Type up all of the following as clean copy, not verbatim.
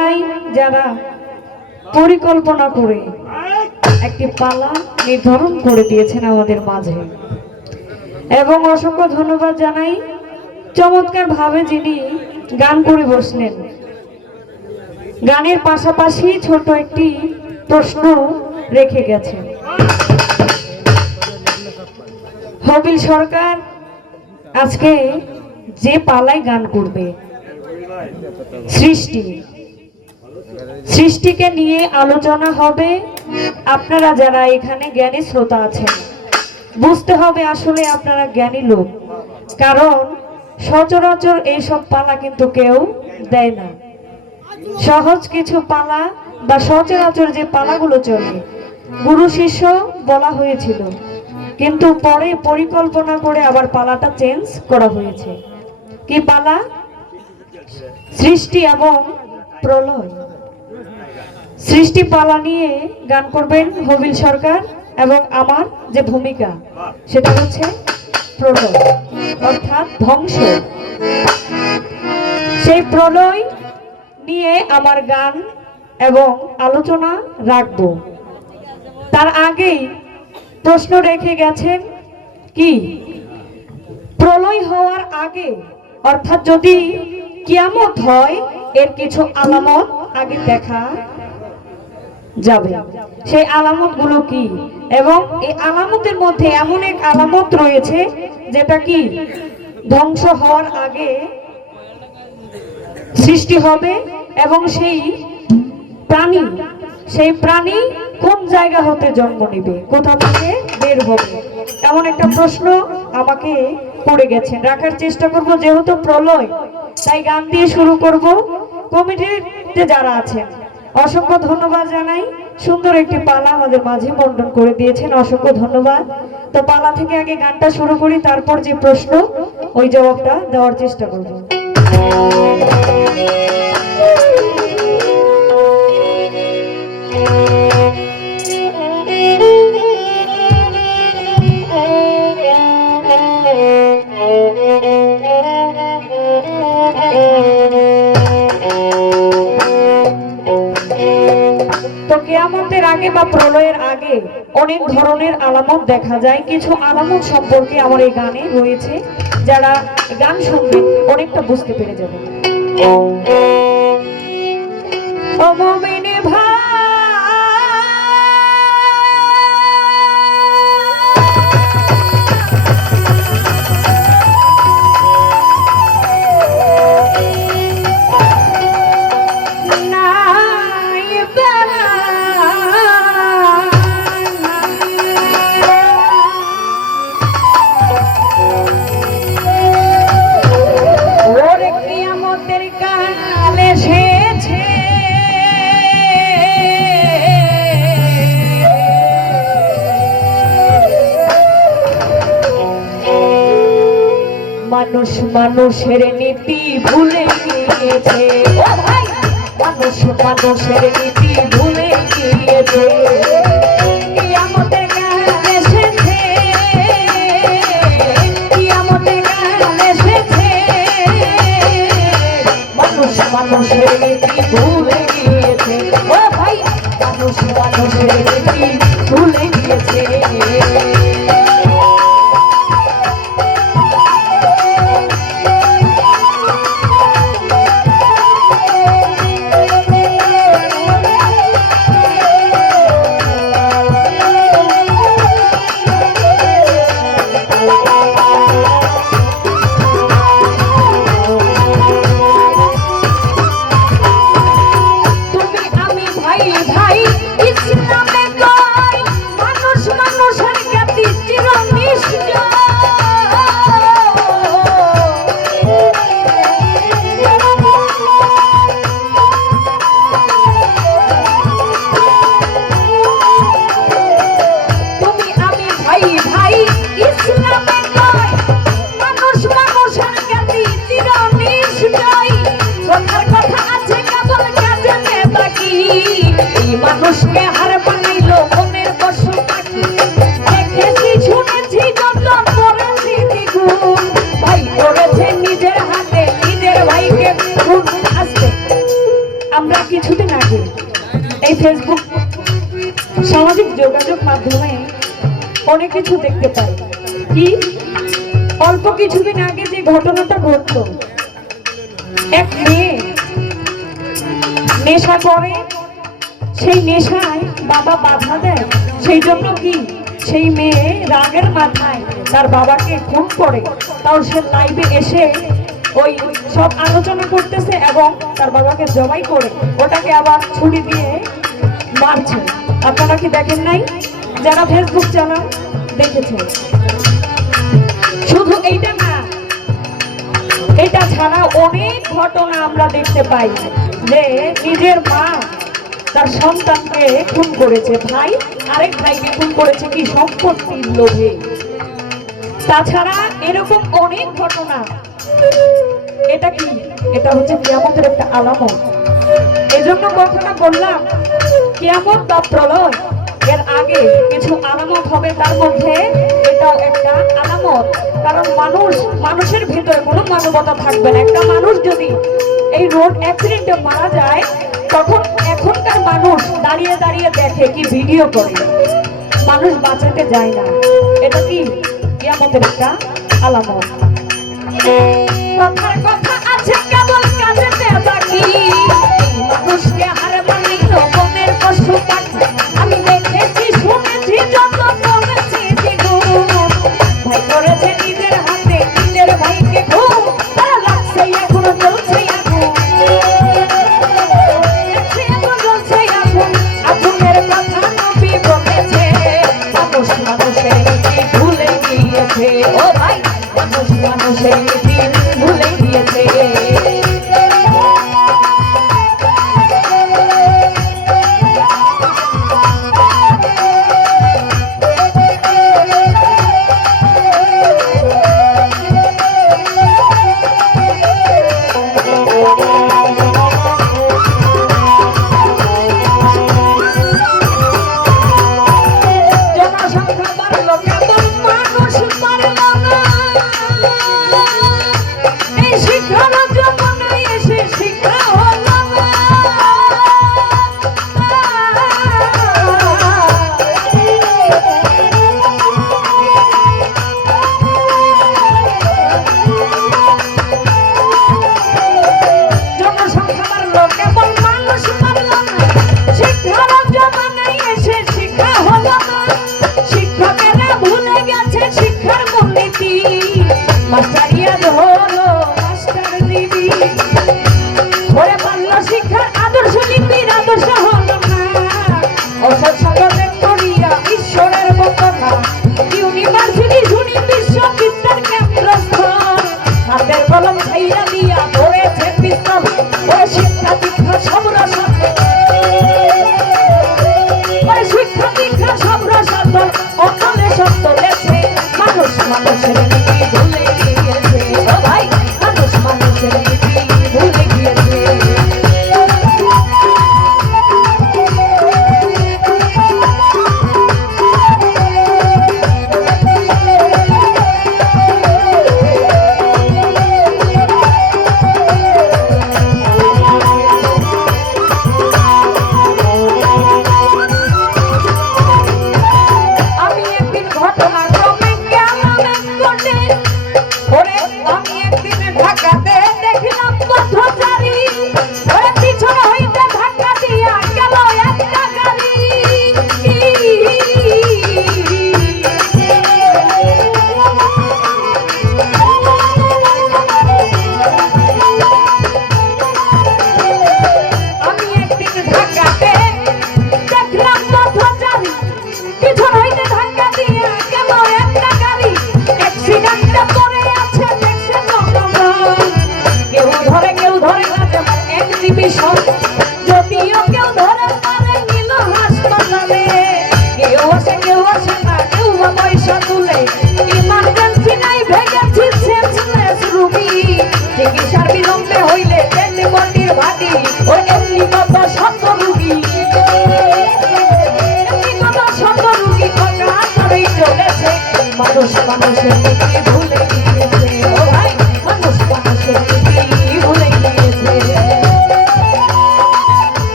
জানাই যারা পরিকল্পনা করে একটি পালা নির্ধারণ করে দিয়েছেন আমাদের মাঝে, এবং অসংখ্য ধন্যবাদ জানাই চমৎকার ভাবে যিনি গান করে বসলেন। গানের পাশাপাশি ছোট একটি প্রশ্ন রেখে গেছেন। হবিল সরকার আজকে যে পালায় গান করবে, সৃষ্টিকে নিয়ে আলোচনা হবে। আপনারা যারা এখানে জ্ঞানী শ্রোতা আছেন বুঝতে হবে আসলে আপনারা জ্ঞানী লোক, কারণ সচরাচর এইসব পালা কিন্তু কেউ দেয় না। সহজ কিছু পালা বা সচরাচর যে পালাগুলো চলে গুরু শিষ্য বলা হয়েছিল, কিন্তু পরে পরিকল্পনা করে আবার পালাটা চেঞ্জ করা হয়েছে। কি পালা? সৃষ্টি এবং প্রলয়। সৃষ্টি পালা নিয়ে গান করবেন হবিল সরকার, এবং আমার যে ভূমিকা সেটা হচ্ছে প্রলয় অর্থাৎ ধ্বংস। সেই প্রলয় নিয়ে আমার গান এবং আলোচনা রাখবো। তার আগেই প্রশ্ন রেখে গেছেন কি প্রলয় হওয়ার আগে, অর্থাৎ যদি কিয়ামত হয় এর কিছু আলামত আগে দেখা যাবে। সেই আলামত গুলো কি, এবং এই আলামতের মধ্যে এমন এক আলামত রয়েছে যেটা কি ধ্বংস হওয়ার আগে সৃষ্টি হবে, এবং সেই প্রাণী কোন জায়গা হতে জন্ম নেবে, কোথা থেকে বের হবে, এমন একটা প্রশ্ন আমাকে করে গেছেন। রাখার চেষ্টা করব, যেহেতু প্রলয় তাই গান দিয়ে শুরু করব। কমিটিতে যারা আছেন অসংখ্য ধন্যবাদ জানাই, সুন্দর একটি পালা আমাদের মাঝে বন্টন করে দিয়েছেন, অসংখ্য ধন্যবাদ। তো পালা থেকে আগে গানটা শুরু করি, তারপর যে প্রশ্ন ওই জবাবটা দেওয়ার চেষ্টা করব। কিয়ামতের আগে বা প্রলয়ের আগে অনেক ধরনের আলামত দেখা যায়। কিছু আলামত সম্পর্কে আমার এই গানে রয়েছে, যারা গান শুনবেন অনেকটা বুঝতে পেরে যাবেন। ও মুমিনে ভাই, মানুষ মানুষের নীতি ভুলে গিয়েছে। ও ভাই, মানুষ মানুষের নীতি ভুলে গিয়েছে। কিয়ামতের কাল এসেছে, কিয়ামতের কাল এসেছে। মানুষ মানুষের নীতি ভুলে গিয়েছে। ও ভাই, মানুষ মানুষের নীতি ভুলে গিয়েছে। ভাই ইসলামে কয় মানুষ মানুষের জ্ঞাতি আমরা কিছুদিন আগে এই ফেসবুক সামাজিক যোগাযোগ মাধ্যমে অনেক কিছু দেখতে পাই। কি অল্প কিছুদিন আগে যে ঘটনাটা ঘটলো, এক মেয়ে নেশা করে, সেই নেশায় বাবা বাধা দেয়, সেই জন্য কি সেই মেয়ে রাগের মাথায় তার বাবাকে খুন করে। তাও সে লাইভে এসে ওই সব আলোচনা করতেছে এবং তার বাবাকে জবাই করে ওটাকে আবার ছুরি দিয়ে মারছে। আপনারা কি দেখেন নাই? যারা ফেসবুক চালান দেখেছেন। শুধু এইটা না, এটা ছাড়া অনেক ঘটনা আমরা দেখতে পাই যে নিজের মা তার সন্তানকে খুন করেছে, ভাই আরেক ভাইকে খুন করেছে কি সম্পত্তির লোভে। তাছাড়া এরকম অনেক ঘটনা। এটা কি? এটা হচ্ছে কিয়ামতের একটা আলামত। এজন্য কথাটা বললাম, কিয়ামত বা প্রলয় এর আগে কিছু আলামত হবে, তার মধ্যে এটাও একটা আলামত। কারণ মানুষের ভিতরে কোনো মানবতা থাকবে না। একটা মানুষ যদি এই রোড অ্যাক্সিডেন্টে মারা যায়, তখন এখনকার মানুষ দাঁড়িয়ে দাঁড়িয়ে দেখে, কি ভিডিও করে, মানুষ বাঁচাতে যায় না। এটা কি কিয়ামতের একটা আলামত। কথার কথা আছে কেবল কাজেতে বাকি, মানুষকে হার বানাইল বনের পশু পাখি। আমি দেখেছি শুনেছি যত কমেছি দ্বিগুণ, ভাই করেছে নিজের হাতে নিজের ভাইকে খুন, তারা লাগছে এখনো চলছে আগুন, আগুনের কথা নবী বলেছে। মানুষ মানুষের নীতি ভুলে গিয়েছে, ও ভাই মানুষ মানুষের নীতি ভুলে গিয়েছে।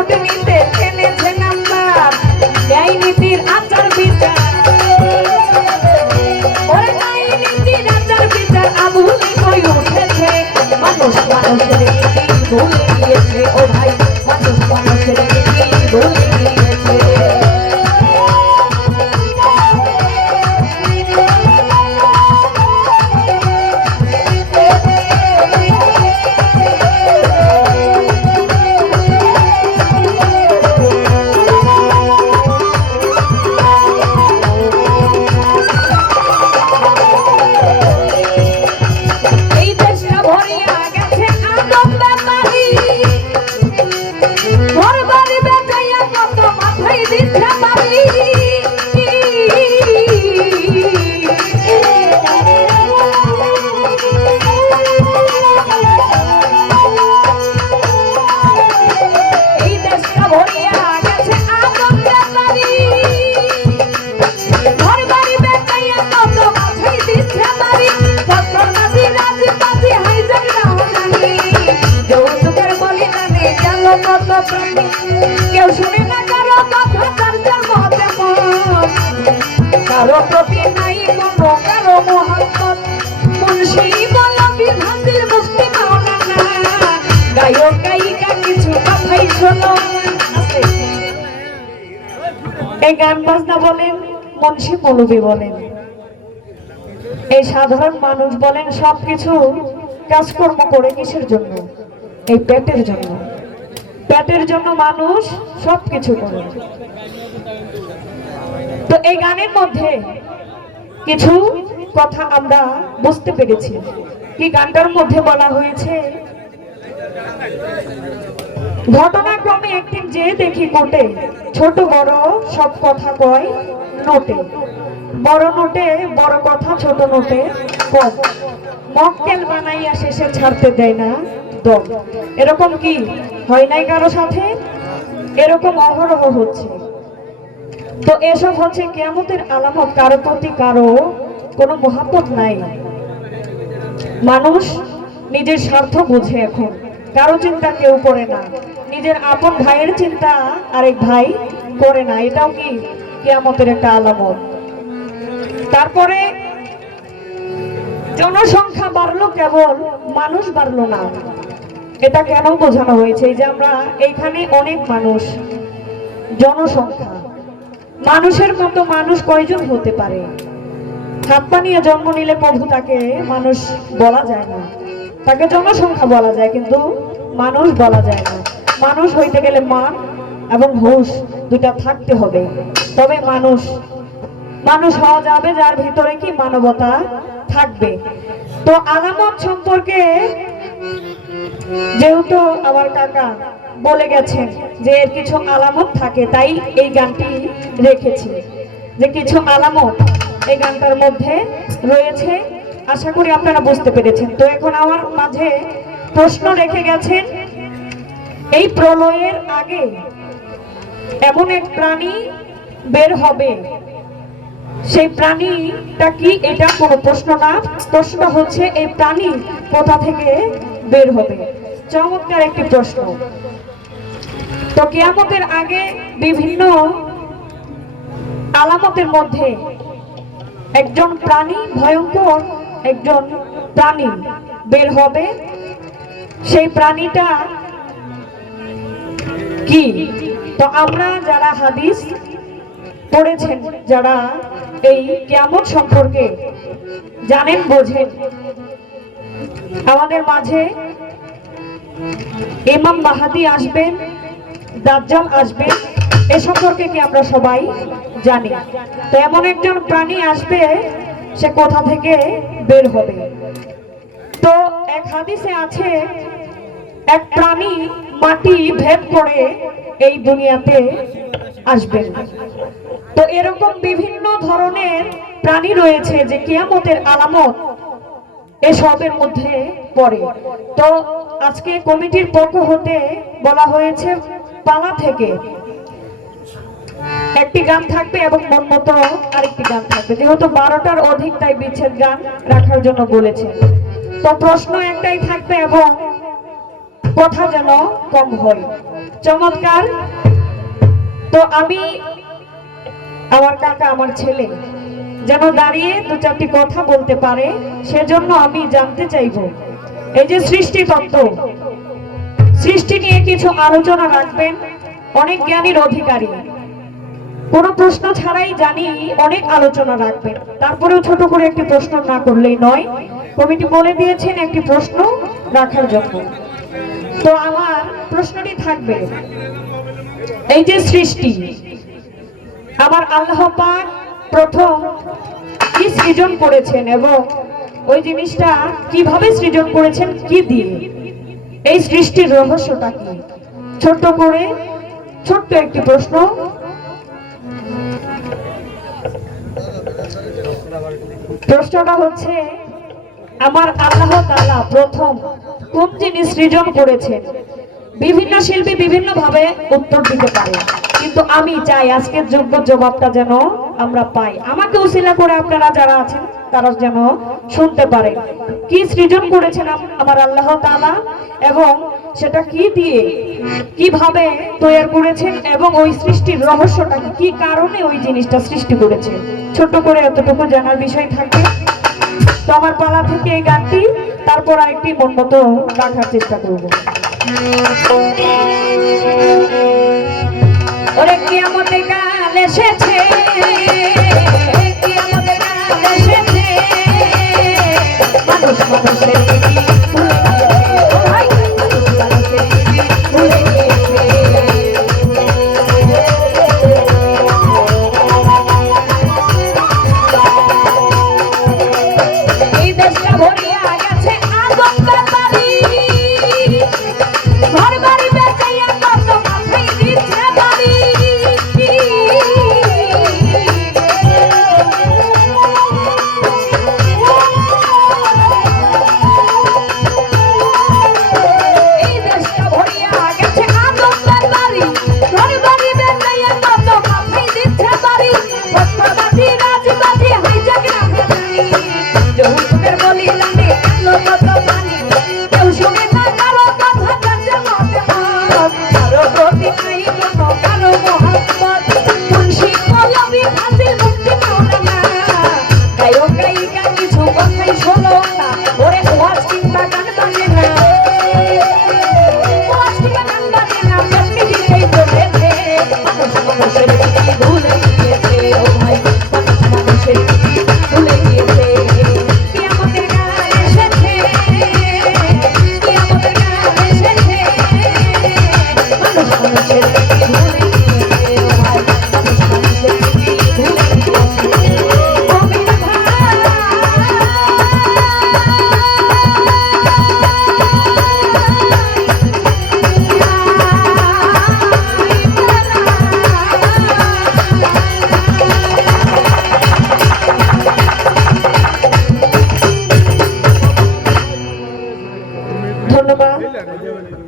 নোট নিতে এনেছে নাম্বার, ন্যায় নীতির আচার বিচার, ওরে ন্যায় নীতির আচার বিচার আধুনিক হয়ে উঠেছে। মানুষ মানুষের নীতি ভুলে গিয়েছে, ও ভাই মানুষ মানুষের নীতি ভুলে গিয়েছে। কেউ শুনে না কারো কথা, তার জন্ম তেমন, কারো প্রতি নাই কোনো কারো মোহাম্মত। মুন্সি বলা বিভাজিল মুক্তি পাওনা না, গায়ক গায়িকা কিছু কথাই শোনো। এই গান বাজনা বলেন, মুন্সি মৌলবি বলেন, এই সাধারণ মানুষ বলেন, সবকিছু কাজকর্ম করে কিসের জন্য? এই পেটের জন্য। পেটের জন্য মানুষ সবকিছু করে। তো এই গানের মধ্যে কিছু কথা আমরা বুঝতে পেরেছি। কি গানটার মধ্যে বলা হয়েছে, ঘটনাক্রমে একদিন যে দেখি কোটে, ছোট বড় সব কথা কয় নোটে, বড় নোটে বড় কথা, ছোট নোটে কম, মক্কেল বানাইয়া শেষে ছাড়তে দেয় না দম। এরকম কি হয় নাই কারো সাথে? এরকম অহরহ হচ্ছে। তো এসব হচ্ছে কিয়ামতের আলামত। কারো প্রতি কারো কোনো মহব্বত নাই। মানুষ নিজের স্বার্থ বোঝে, এখন কারো চিন্তা কেউ করে না। নিজের আপন ভাইয়ের চিন্তা আরেক ভাই করে না। এটাও কি কিয়ামতের একটা আলামত। তারপরে জনসংখ্যা বাড়লো, কেবল মানুষ বাড়লো না। এটা কেন বোঝানো হয়েছে? যে আমরা এইখানে অনেক মানুষ, জনসংখ্যা, মানুষের মতো মানুষ কয়জন হতে পারে? হাত পা নিয়ে জন্ম নিলে প্রভু তাকে মানুষ বলা যায় না, তাকে জনসংখ্যা বলা যায়, কিন্তু মানুষ বলা যায় না। মানুষ হইতে গেলে মান এবং হুঁশ দুটা থাকতে হবে, তবে মানুষ মানুষ হওয়া যাবে, যার ভিতরে কি মানবতা থাকবে। তো আলামত সম্পর্কে যেহেতু আমার কাকা বলে গেছেন যে এর কিছু আলামত থাকে, তাই এই গানটি রেখেছি, যে কিছু আলামত এই গানটার মধ্যে রয়েছে। আশা করি আপনারা বুঝতে পেরেছেন। তো এখন আমার মাঝে প্রশ্ন রেখে গেছেন, এই প্রলয়ের আগে এমন এক প্রাণী বের হবে, সেই প্রাণীটা কি? এটা কোনো প্রশ্ন না, প্রশ্নটা হচ্ছে এই প্রাণী কোথা থেকে বের হবে। চমৎকার একটি প্রশ্ন। তো কিয়ামতের আগে বিভিন্ন আলামতের মধ্যে একজন প্রাণী, ভয়ঙ্কর একজন প্রাণী বের হবে। সেই প্রাণীটা কি? তো আমরা যারা হাদিস পড়েছেন, যারা এই কিয়ামত সম্পর্কে জানেন, বোঝেন, আমাদের মাঝে ইমাম মাহাদি আসবেন, দাজ্জাল আসবেন, এ সম্পর্কে কি আমরা সবাই জানি। তো এমন একজন প্রাণী আসবে, সে কোথা থেকে বের হবে? তো এক হাদিসে আছে, এক প্রাণী মাটি ভেদ করে এই দুনিয়াতে আসবেন। তো এরকম বিভিন্ন ধরনের প্রাণী রয়েছে যে কিয়ামতের আলামত এসবের মধ্যে পড়ে। তো আজকে কমিটির পক্ষ হতে বলা হয়েছে, পালা থেকে একটি গান থাকবে এবং মন মতো আরেকটি গান থাকবে। যেহেতু 12টার অধিক, তাই বিচ্ছেদ গান রাখার জন্য বলেছে। তো প্রশ্ন একটাই থাকবে এবং কথা যেন কম হয়। চমৎকার। তো আমি আমার কাকা আমার ছেলে যেন দাঁড়িয়ে দু চারটি কথা বলতে পারে, সেজন্য আমি জানতে চাইব এই যে সৃষ্টি তত্ত্ব, সৃষ্টি নিয়ে কিছু আলোচনা রাখবেন। অনেক জ্ঞানীর অধিকারী, কোনো প্রশ্ন ছাড়াই জানি অনেক আলোচনা রাখবেন। তারপরেও ছোট করে একটি প্রশ্ন না করলেই নয়, কমিটি বলে দিয়েছেন একটি প্রশ্ন রাখার জন্য। তো আমার প্রশ্নটি থাকবে, এই যে সৃষ্টি, আমার আল্লাহ পাক প্রথম কি সৃজন করেছেন এবং ওই জিনিসটা কিভাবে সৃজন করেছেন, কি দিয়ে, এই সৃষ্টির রহস্যটা কি? ছোট্ট করে ছোট্ট একটি প্রশ্ন। প্রশ্নটা হচ্ছে, আমার আল্লাহ তাআলা প্রথম কোন জিনিস সৃজন করেছেন? বিভিন্ন শিল্পী বিভিন্ন ভাবে উত্তর দিতে পারে, কিন্তু আমি চাই আজকের যোগ্য জবাবটা যেন আমরা পাই। আমাকে উসিলা করে আপনারা যারা আছেন তারা যেন শুনতে পারে কি সৃজন করেছেন আমার আল্লাহ তাআলা এবং সেটা কি দিয়ে কিভাবে তৈরি করেছেন এবং ওই সৃষ্টির রহস্যটা কি কারণে ওই জিনিসটা সৃষ্টি করেছে। ছোট করে এতটুকু জানার বিষয় থাকবে। তো আমার পালা থেকে এই গানটি, তারপর আরেকটি মন মতো রাখার চেষ্টা করব। ওরে কিয়ামতের কাল এসেছে, কিয়ামতের কাল এসেছে, মানুষ মানুষের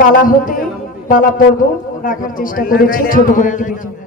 পালা হতে পালা পর্ব রাখার চেষ্টা করেছি ছোট করে একটি ভিডিও।